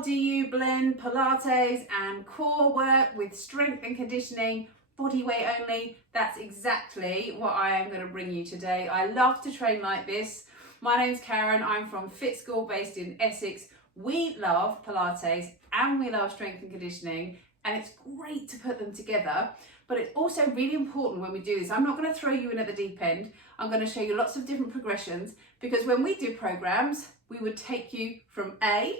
how do you blend Pilates and core work with strength and conditioning, body weight only? That's exactly what I am going to bring you today. I love to train like this. My name's Karen, I'm from Fit School based in Essex. We love Pilates and we love strength and conditioning, and it's great to put them together, but it's also really important when we do this. I'm not going to throw you in at the deep end. I'm going to show you lots of different progressions, because when we do programs, we would take you from A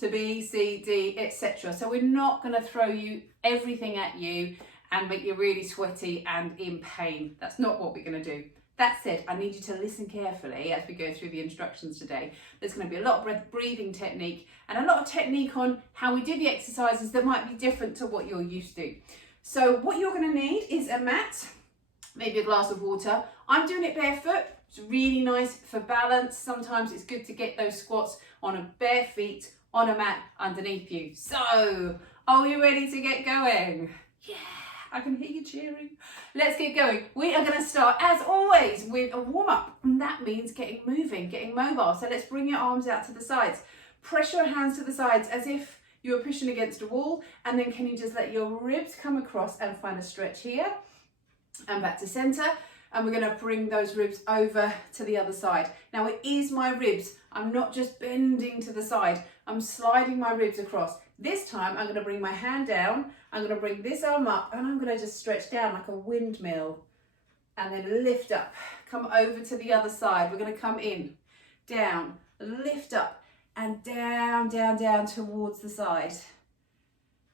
to B, C, D, etc. So we're not going to throw you everything at you and make you really sweaty and in pain. That's not what we're going to do. That said, I need you to listen carefully as we go through the instructions today. There's going to be a lot of breathing technique and a lot of technique on how we do the exercises that might be different to what you're used to. So what you're going to need is a mat, maybe a glass of water. I'm doing it barefoot. It's really nice for balance. Sometimes it's good to get those squats on a bare feet on a mat underneath you. So, are we ready to get going? Yeah, I can hear you cheering. Let's get going. We are going to start, as always, with a warm-up. And that means getting moving, getting mobile. So let's bring your arms out to the sides. Press your hands to the sides as if you're pushing against a wall. And then can you just let your ribs come across and find a stretch here? And back to center. And we're going to bring those ribs over to the other side. Now it is my ribs. I'm not just bending to the side. I'm sliding my ribs across. This time I'm going to bring my hand down. I'm going to bring this arm up and I'm going to just stretch down like a windmill. And then lift up. Come over to the other side. We're going to come in, down, lift up and down, down, down towards the side.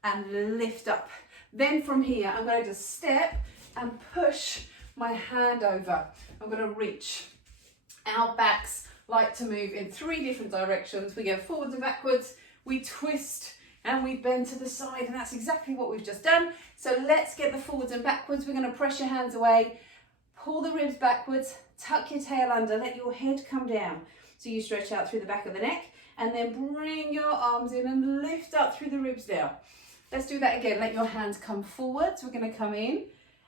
And lift up. Then from here I'm going to just step and push my hand over. I'm going to reach. Our backs like to move in 3 different directions. We go forwards and backwards, we twist and we bend to the side, and that's exactly what we've just done. So let's get the forwards and backwards. We're going to press your hands away, pull the ribs backwards, tuck your tail under, let your head come down. So you stretch out through the back of the neck and then bring your arms in and lift up through the ribs down. Let's do that again. Let your hands come forwards. We're going to come in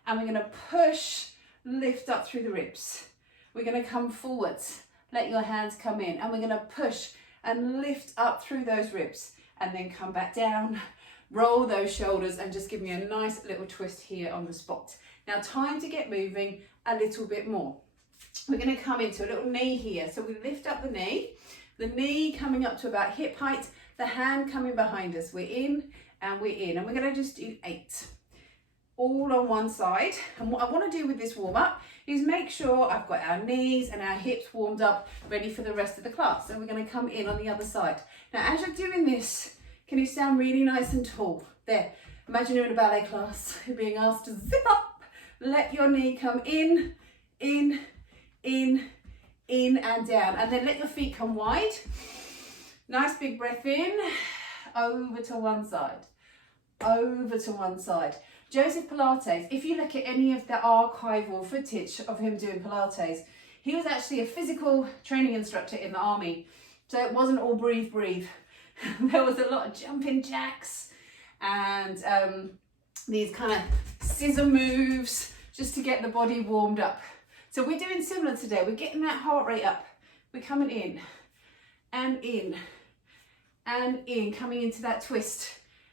and we're going to push, lift up through the ribs. We're going to come forwards, let your hands come in, and we're going to push and lift up through those ribs, and then come back down, roll those shoulders, and just give me a nice little twist here on the spot. Now time to get moving a little bit more. We're going to come into a little knee here. So we lift up the knee coming up to about hip height, the hand coming behind us. We're in and we're in, and we're going to just do 8. All on one side. And what I want to do with this warm up is make sure I've got our knees and our hips warmed up, ready for the rest of the class. So we're going to come in on the other side. Now as you're doing this, can you stand really nice and tall? There, imagine you're in a ballet class, you're being asked to zip up. Let your knee come in, in, in, in and down, and then let your feet come wide. Nice big breath in, over to one side, over to one side. Joseph Pilates, if you look at any of the archival footage of him doing Pilates, he was actually a physical training instructor in the army. So it wasn't all breathe, breathe. There was a lot of jumping jacks and these kind of scissor moves just to get the body warmed up. So we're doing similar today. We're getting that heart rate up. We're coming in and in and in, coming into that twist.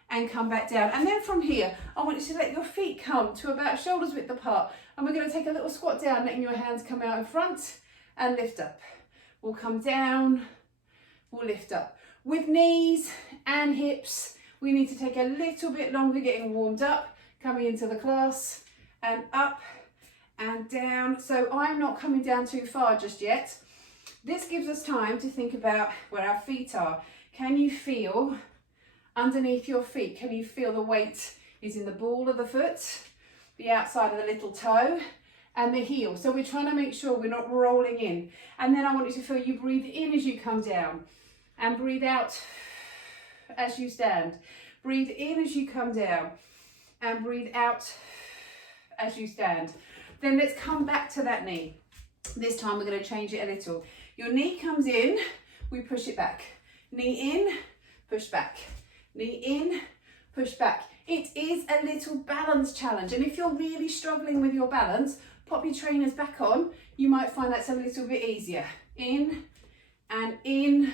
And come back down. And then from here, I want you to let your feet come to about shoulders width apart. And we're going to take a little squat down, letting your hands come out in front and lift up. We'll come down, we'll lift up. With knees and hips, we need to take a little bit longer getting warmed up, coming into the class and up and down. So I'm not coming down too far just yet. This gives us time to think about where our feet are. Can you feel underneath your feet? Can you feel the weight is in the ball of the foot, the outside of the little toe, and the heel? So we're trying to make sure we're not rolling in. And then I want you to feel you breathe in as you come down and breathe out as you stand. Breathe in as you come down and breathe out as you stand. Then let's come back to that knee. This time we're going to change it a little. Your knee comes in, we push it back. Knee in, push back. Knee in, push back. It is a little balance challenge, and if you're really struggling with your balance, pop your trainers back on. You might find that's a little bit easier. In and in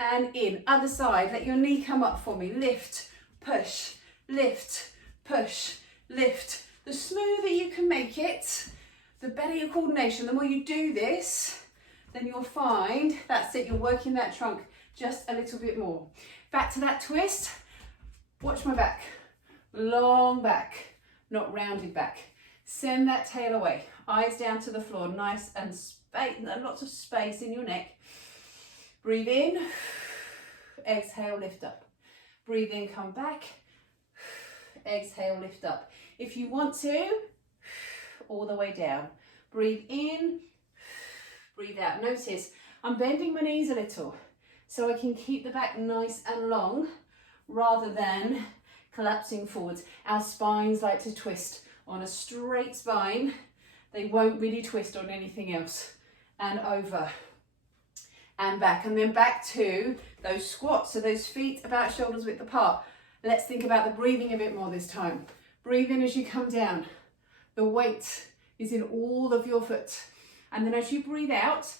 and in. Other side, let your knee come up for me. Lift, push, lift, push, lift. The smoother you can make it, the better your coordination. The more you do this, then you'll find, that's it, you're working that trunk just a little bit more. Back to that twist. Watch my back. Long back, not rounded back. Send that tail away. Eyes down to the floor, nice and lots of space in your neck. Breathe in, exhale, lift up. Breathe in, come back, exhale, lift up. If you want to, all the way down. Breathe in, breathe out. Notice I'm bending my knees a little so I can keep the back nice and long rather than collapsing forwards. Our spines like to twist. On a straight spine, they won't really twist on anything else. And over and back, and then back to those squats. So those feet about shoulders width apart. Let's think about the breathing a bit more this time. Breathe in as you come down. The weight is in all of your foot. And then as you breathe out,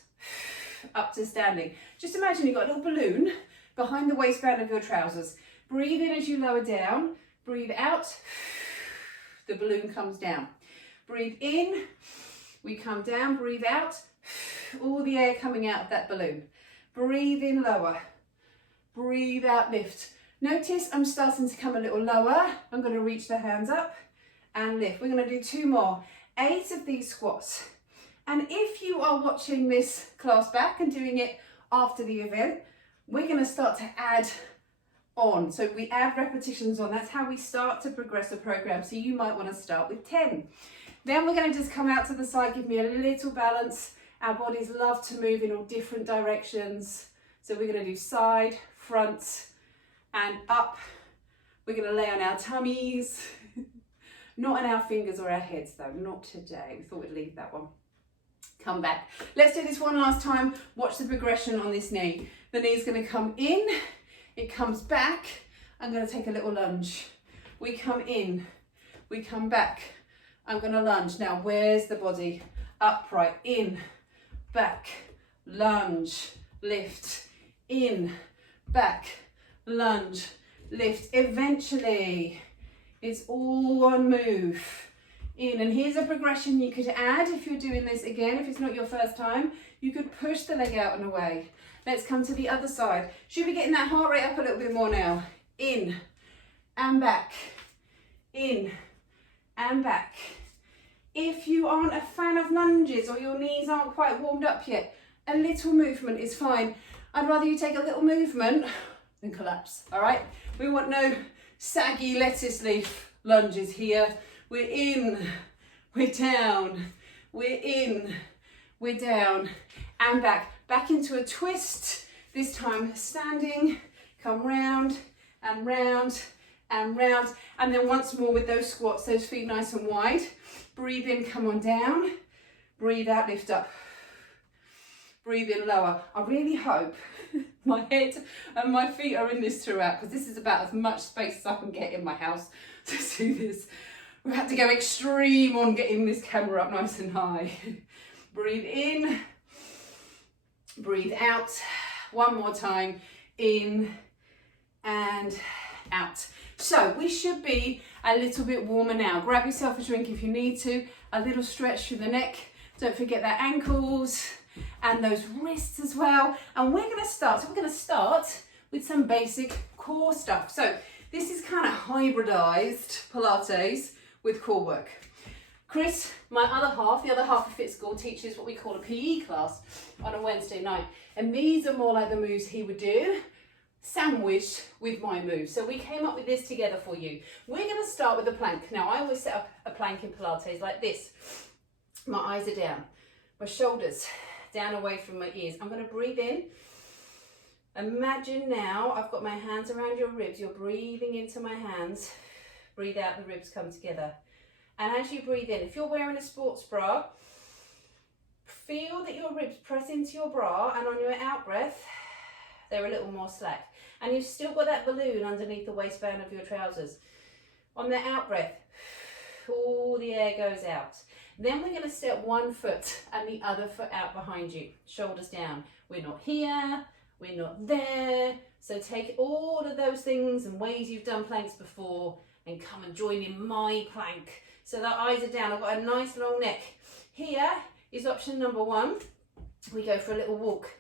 up to standing. Just imagine you've got a little balloon behind the waistband of your trousers. Breathe in as you lower down. Breathe out. The balloon comes down. Breathe in, we come down, breathe out, all the air coming out of that balloon. Breathe in, lower. Breathe out, lift. Notice I'm starting to come a little lower. I'm going to reach the hands up and lift. We're going to do 2 more. 8 of these squats. And if you are watching this class back and doing it after the event, we're going to start to add on. So we add repetitions on. That's how we start to progress a program. So you might want to start with 10. Then we're going to just come out to the side, give me a little balance. Our bodies love to move in all different directions. So we're going to do side, front, and up. We're going to lay on our tummies. Not on our fingers or our heads though, not today. We thought we'd leave that one. Come back. Let's do this one last time. Watch the progression on this knee. The knee's going to come in. It comes back. I'm going to take a little lunge. We come in. We come back. I'm going to lunge. Now, where's the body? Upright. In. Back. Lunge. Lift. In. Back. Lunge. Lift. Eventually, it's all one move. In. And here's a progression you could add if you're doing this again. If it's not your first time, you could push the leg out and away. Let's come to the other side. Should be getting that heart rate up a little bit more now. In and back. In and back. If you aren't a fan of lunges or your knees aren't quite warmed up yet, a little movement is fine. I'd rather you take a little movement than collapse, all right? We want no saggy lettuce leaf lunges here. We're in, we're down, we're in, we're down, and back. Back into a twist, this time standing, come round and round and round. And then once more with those squats, those feet nice and wide. Breathe in, come on down. Breathe out, lift up. Breathe in, lower. I really hope my head and my feet are in this throughout, because this is about as much space as I can get in my house to do this. We've had to go extreme on getting this camera up nice and high. Breathe in. Breathe out. One more time. In and out. So we should be a little bit warmer now. Grab yourself a drink if you need to. A little stretch through the neck. Don't forget that ankles and those wrists as well. And we're going to start. So we're going to start with some basic core stuff. So this is kind of hybridized Pilates with core work. Chris, my other half, the other half of Fit School, teaches what we call a PE class on a Wednesday night. And these are more like the moves he would do, sandwiched with my moves. So we came up with this together for you. We're going to start with a plank. Now, I always set up a plank in Pilates like this. My eyes are down, my shoulders down away from my ears. I'm going to breathe in. Imagine now I've got my hands around your ribs. You're breathing into my hands. Breathe out, the ribs come together. And as you breathe in, if you're wearing a sports bra, feel that your ribs press into your bra, and on your out breath, they're a little more slack. And you've still got that balloon underneath the waistband of your trousers. On the out breath, all the air goes out. Then we're going to step one foot and the other foot out behind you, shoulders down. We're not here, we're not there. So take all of those things and ways you've done planks before and come and join in my plank. So the eyes are down, I've got a nice long neck. Here is option number one. We go for a little walk,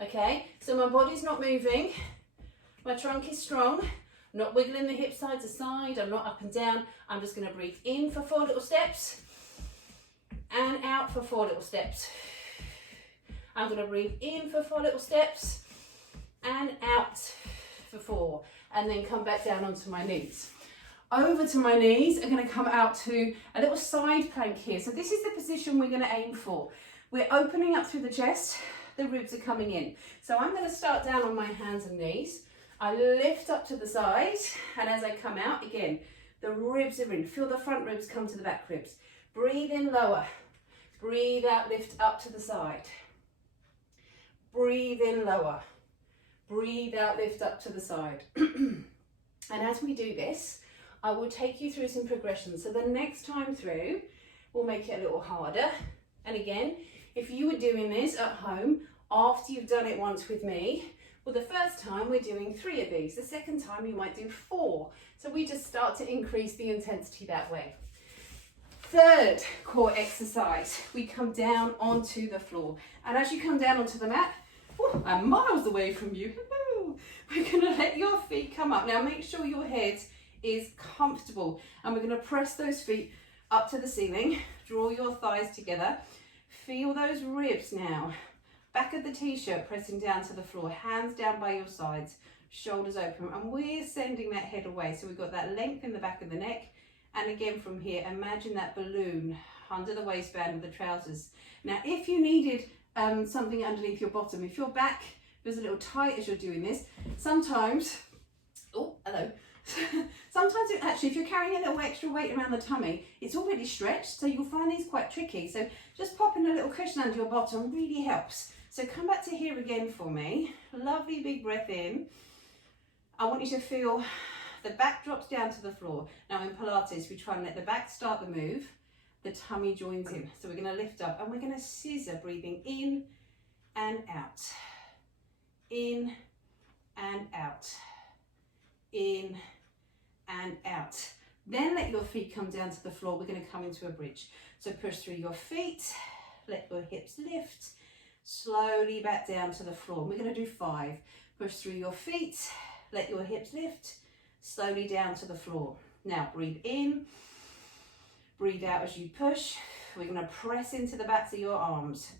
okay? So my body's not moving, my trunk is strong, not wiggling the hips side to side, I'm not up and down. I'm just gonna breathe in for 4 little steps and out for 4 little steps. I'm gonna breathe in for 4 little steps and out for 4, and then come back down onto my knees. Over to my knees, I'm gonna come out to a little side plank here. So this is the position we're gonna aim for. We're opening up through the chest, the ribs are coming in. So I'm gonna start down on my hands and knees. I lift up to the side, and as I come out, again, the ribs are in. Feel the front ribs come to the back ribs. Breathe in lower. Breathe out, lift up to the side. Breathe in lower. Breathe out, lift up to the side. And as we do this, I will take you through some progressions. So the next time through, we'll make it a little harder. And again, if you were doing this at home, after you've done it once with me, well, the first time we're doing 3 of these. The second time you might do 4. So we just start to increase the intensity that way. Third core exercise, we come down onto the floor. And as you come down onto the mat, I'm miles away from you. We're gonna let your feet come up. Now make sure your head is comfortable. And we're gonna press those feet up to the ceiling. Draw your thighs together. Feel those ribs now. Back of the t-shirt pressing down to the floor, hands down by your sides, shoulders open, and we're sending that head away. So we've got that length in the back of the neck. And again from here, imagine that balloon under the waistband of the trousers. Now, if you needed something underneath your bottom, if your back feels a little tight as you're doing this, sometimes, sometimes actually, if you're carrying a little extra weight around the tummy, it's already stretched, so you'll find these quite tricky. So just popping a little cushion under your bottom really helps. So come back to here again for me. Lovely big breath in. I want you to feel the back drops down to the floor. Now in Pilates, we try and let the back start the move. The tummy joins in. So we're going to lift up and we're going to scissor, breathing in and out. In and out. In and out. Then let your feet come down to the floor. We're going to come into a bridge. So push through your feet. Let your hips lift. Slowly back down to the floor. We're going to do 5. Push through your feet. Let your hips lift. Slowly down to the floor. Now breathe in. Breathe out as you push. We're going to press into the backs of your arms.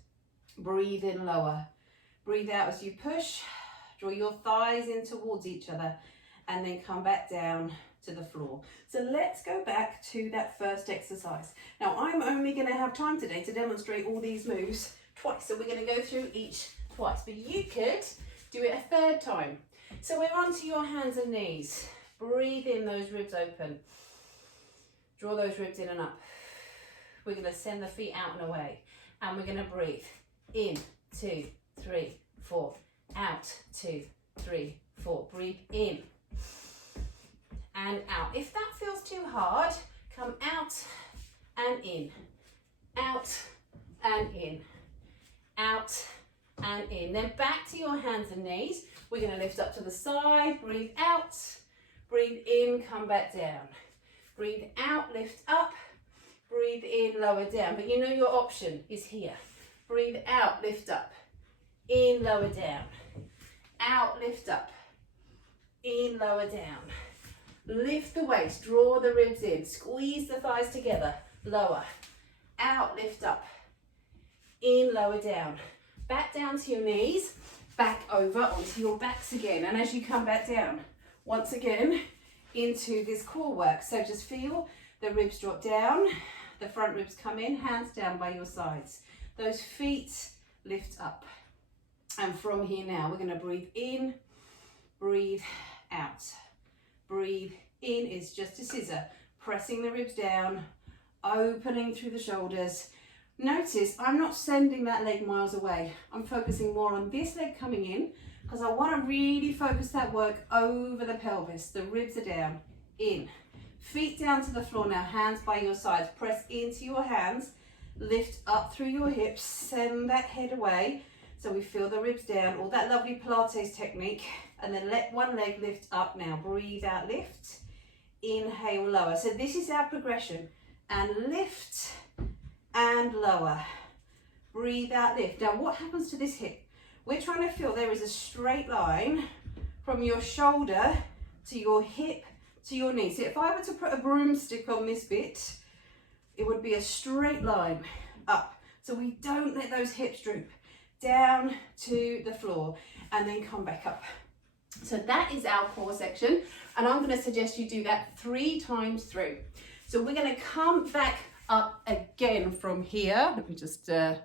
Breathe in lower. Breathe out as you push. Draw your thighs in towards each other and then come back down to the floor. So let's go back to that first exercise. Now I'm only going to have time today to demonstrate all these moves twice. So we're going to go through each twice, but you could do it a 3rd time. So we're onto your hands and knees. Breathe in, those ribs open. Draw those ribs in and up. We're going to send the feet out and away. And we're going to breathe. In, 2, 3, 4. Out, 2, 3, 4. Breathe in. And out. If that feels too hard, come out and in. Out and in. Out and in. Then back to your hands and knees. We're going to lift up to the side. Breathe out. Breathe in, come back down. Breathe out, lift up. Breathe in, lower down. But you know your option is here. Breathe out, lift up. In, lower down. Out, lift up. In, lower down. Lift the waist, draw the ribs in. Squeeze the thighs together. Lower. Out, lift up. In, lower down. Back down to your knees. Back over onto your backs again. And as you come back down, once again, into this core work. So just feel the ribs drop down, the front ribs come in, hands down by your sides. Those feet lift up. And from here now, we're going to breathe in, breathe out. Breathe in is just a scissor, pressing the ribs down, opening through the shoulders. Notice I'm not sending that leg miles away. I'm focusing more on this leg coming in because I want to really focus that work over the pelvis. The ribs are down, in. Feet down to the floor now, hands by your sides. Press into your hands, lift up through your hips, send that head away. So we feel the ribs down, all that lovely Pilates technique, and then let one leg lift up now. Breathe out, lift, inhale, lower. So this is our progression, and lift and lower. Breathe out, lift. Now what happens to this hip? We're trying to feel there is a straight line from your shoulder to your hip to your knee. So if I were to put a broomstick on this bit, it would be a straight line up. So we don't let those hips droop. Down to the floor and then come back up. So that is our core section, and I'm going to suggest you do that 3 times through. So we're going to come back up again from here. Let me just, there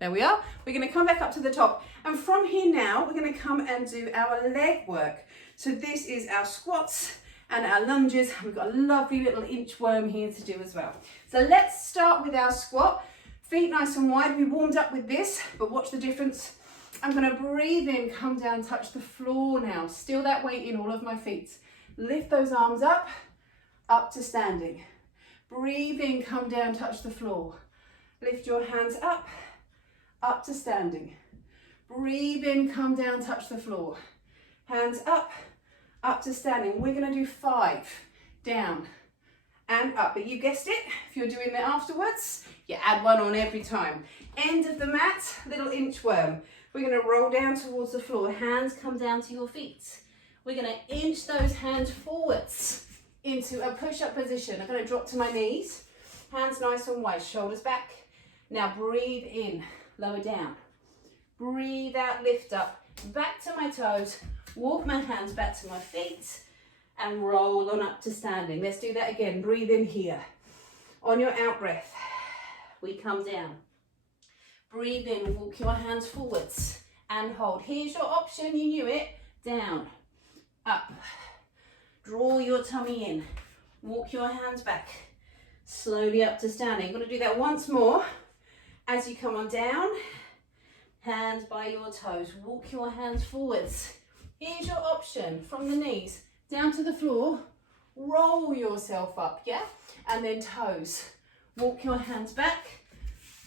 we are. We're going to come back up to the top, and from here now we're going to come and do our leg work. So this is our squats and our lunges. We've got a lovely little inchworm here to do as well. So let's start with our squat. Feet nice and wide. We warmed up with this, but watch the difference. I'm going to breathe in, come down, touch the floor now. Still that weight in all of my feet. Lift those arms up, up to standing. Breathe in, come down, touch the floor. Lift your hands up, up to standing. Breathe in, come down, touch the floor. Hands up to standing. We're going to do 5. Down and up. But you guessed it, if you're doing it afterwards, you add 1 on every time. End of the mat, little inchworm. We're going to roll down towards the floor. Hands come down to your feet. We're going to inch those hands forwards into a push-up position. I'm going to drop to my knees. Hands nice and wide, shoulders back. Now breathe in, lower down. Breathe out, lift up, back to my toes. Walk my hands back to my feet and roll on up to standing. Let's do that again. Breathe in here. On your out breath, we come down. Breathe in, walk your hands forwards and hold. Here's your option, you knew it. Down, up. Draw your tummy in. Walk your hands back. Slowly up to standing. You're going to do that once more. As you come on down, hands by your toes. Walk your hands forwards. Here's your option, from the knees down to the floor, roll yourself up, yeah? And then toes. Walk your hands back,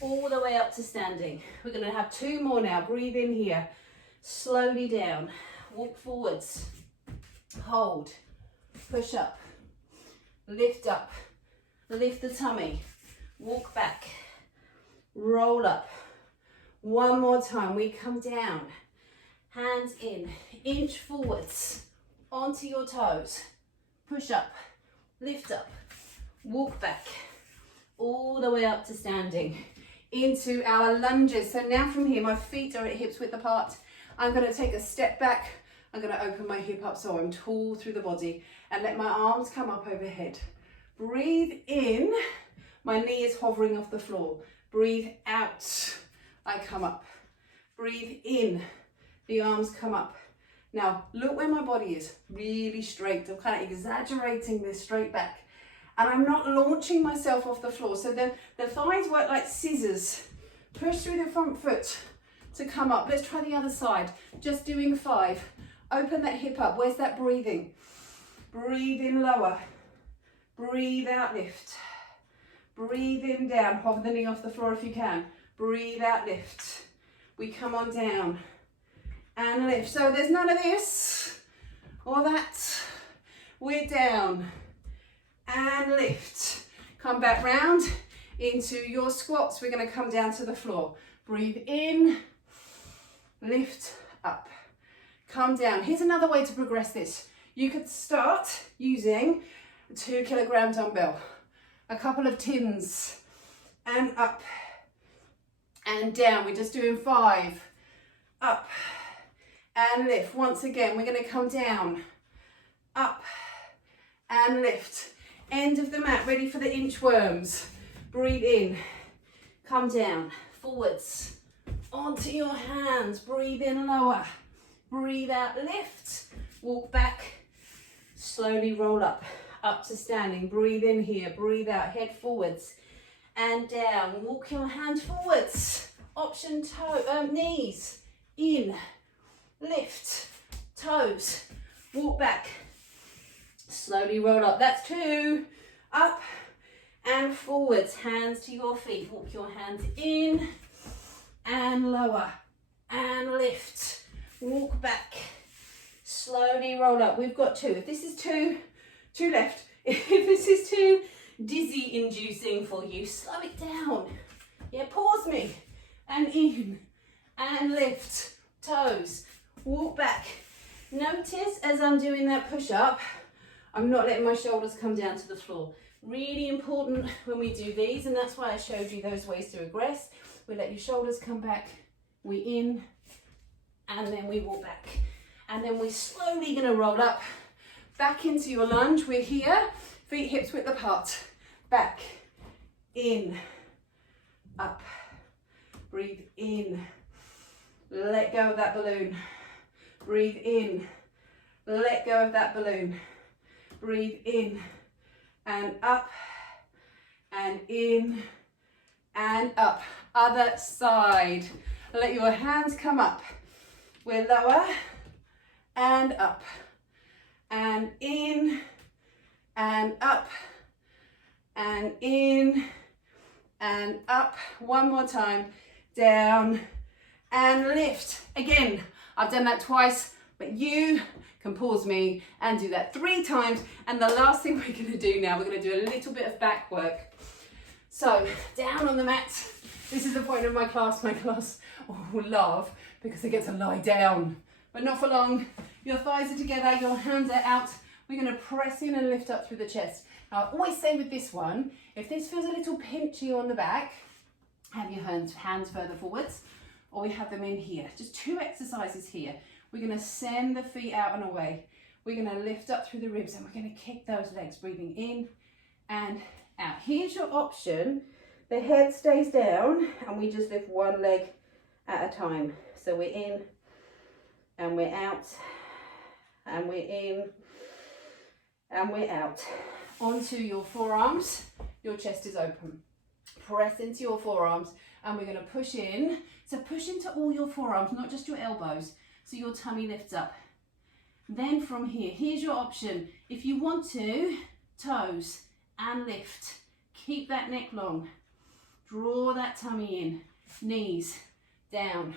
all the way up to standing. We're going to have 2 more now. Breathe in here. Slowly down. Walk forwards. Hold. Push up. Lift up. Lift the tummy. Walk back. Roll up. 1 more time. We come down. Hands in. Inch forwards. Onto your toes. Push up. Lift up. Walk back. All the way up to standing. Into our lunges. So now from here, my feet are at hips width apart. I'm going to take a step back. I'm going to open my hip up so I'm tall through the body and let my arms come up overhead. Breathe in. My knee is hovering off the floor. Breathe out. I come up. Breathe in. The arms come up. Now look where my body is. Really straight. I'm kind of exaggerating this straight back. And I'm not launching myself off the floor. So the thighs work like scissors. Push through the front foot to come up. Let's try the other side. Just doing 5. Open that hip up. Where's that breathing? Breathe in lower. Breathe out, lift. Breathe in down. Hover the knee off the floor if you can. Breathe out, lift. We come on down and lift. So there's none of this or that. We're down and lift. Come back round into your squats. We're going to come down to the floor. Breathe in, lift up, come down. Here's another way to progress this. You could start using a 2 kilogram dumbbell, a couple of tins, and up and down. We're just doing 5, up and lift. Once again, we're going to come down, up and lift. End of the mat, ready for the inchworms. Breathe in, come down, forwards, onto your hands. Breathe in lower, breathe out, lift, walk back, slowly roll up, up to standing. Breathe in here, breathe out, head forwards and down. Walk your hands forwards, option toe, knees in, lift, toes, walk back, slowly roll up. That's 2, up and forwards, hands to your feet. Walk your hands in and lower, and lift. Walk back. Slowly roll up. We've got 2. If this is too left, if this is too dizzy inducing for you, slow it down. Yeah, pause me. And in. And lift. Toes. Walk back. Notice as I'm doing that push up, I'm not letting my shoulders come down to the floor. Really important when we do these, and that's why I showed you those ways to regress. We let your shoulders come back, we in, and then we walk back. And then we're slowly gonna roll up, back into your lunge. We're here, feet hips width apart. Back, in, up, breathe in. Let go of that balloon. Breathe in. Let go of that balloon. Breathe in and up and in and up. Other side. Let your hands come up. We're lower and up and in and up and in and up. One more time. Down and lift. Again, I've done that twice, but you can pause me and do that 3 times. And the last thing we're going to do now, we're going to do a little bit of back work. So down on the mat. This is the point of my class. My class will laugh because they get to lie down, but not for long. Your thighs are together, your hands are out. We're going to press in and lift up through the chest. Now, I always say with this one, if this feels a little pinchy on the back, have your hands further forwards, or we have them in here. Just 2 exercises here. We're going to send the feet out and away. We're going to lift up through the ribs, and we're going to kick those legs, breathing in and out. Here's your option. The head stays down, and we just lift 1 leg at a time. So we're in, and we're out, and we're in, and we're out. Onto your forearms. Your chest is open. Press into your forearms, and we're going to push in. So push into all your forearms, not just your elbows, so your tummy lifts up. Then from here, here's your option. If you want to, toes and lift. Keep that neck long. Draw that tummy in. Knees down.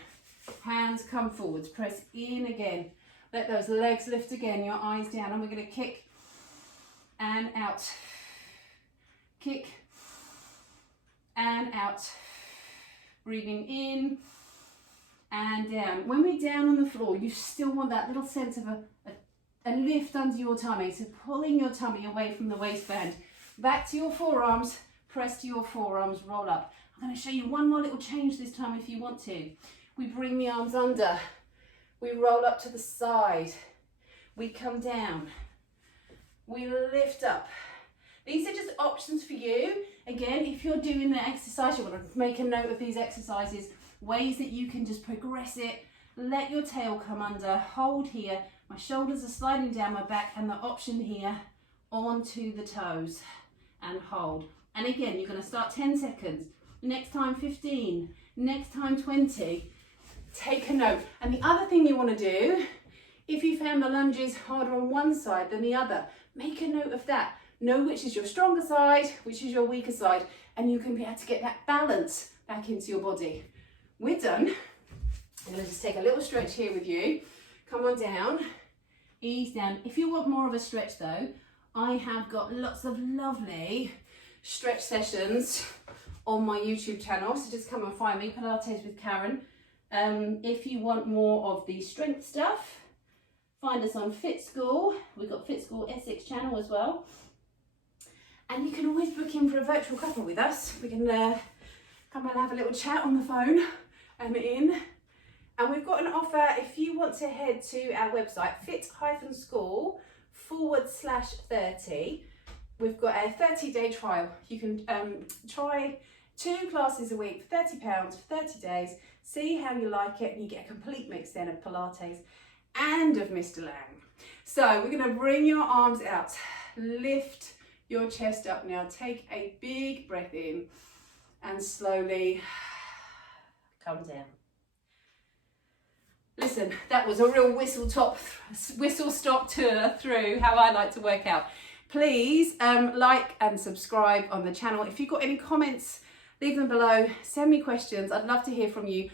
Hands come forwards. Press in again. Let those legs lift again. Your eyes down. And we're going to kick and out. Kick and out. Breathing in and down. When we're down on the floor, you still want that little sense of a lift under your tummy. So pulling your tummy away from the waistband. Back to your forearms. Press to your forearms. Roll up. I'm going to show you one more little change this time if you want to. We bring the arms under. We roll up to the side. We come down. We lift up. These are just options for you. Again, if you're doing the exercise, you want to make a note of these exercises, ways that you can just progress it. Let your tail come under, hold here. My shoulders are sliding down my back, and the option here, onto the toes and hold. And again, you're going to start 10 seconds. Next time 15, next time 20. Take a note. And the other thing you want to do, if you found the lunges harder on one side than the other, make a note of that. Know which is your stronger side, which is your weaker side, and you can be able to get that balance back into your body. We're done. I'm going to just take a little stretch here with you. Come on down, ease down. If you want more of a stretch though, I have got lots of lovely stretch sessions on my YouTube channel, so just come and find me, Pilates with Karen. If you want more of the strength stuff, find us on Fit School. We've got Fit School Essex channel as well. And you can always book in for a virtual couple with us. We can come and have a little chat on the phone and in. And we've got an offer if you want to head to our website, fit-school/30. We've got a 30-day trial. You can try 2 classes a week for £30 for 30 days. See how you like it, and you get a complete mix then of Pilates and of Mr. Lang. So we're going to bring your arms out. Lift your chest up now. Take a big breath in and slowly come down. Listen, that was a real whistle stop tour through how I like to work out. Please like and subscribe on the channel. If you've got any comments, leave them below. Send me questions. I'd love to hear from you.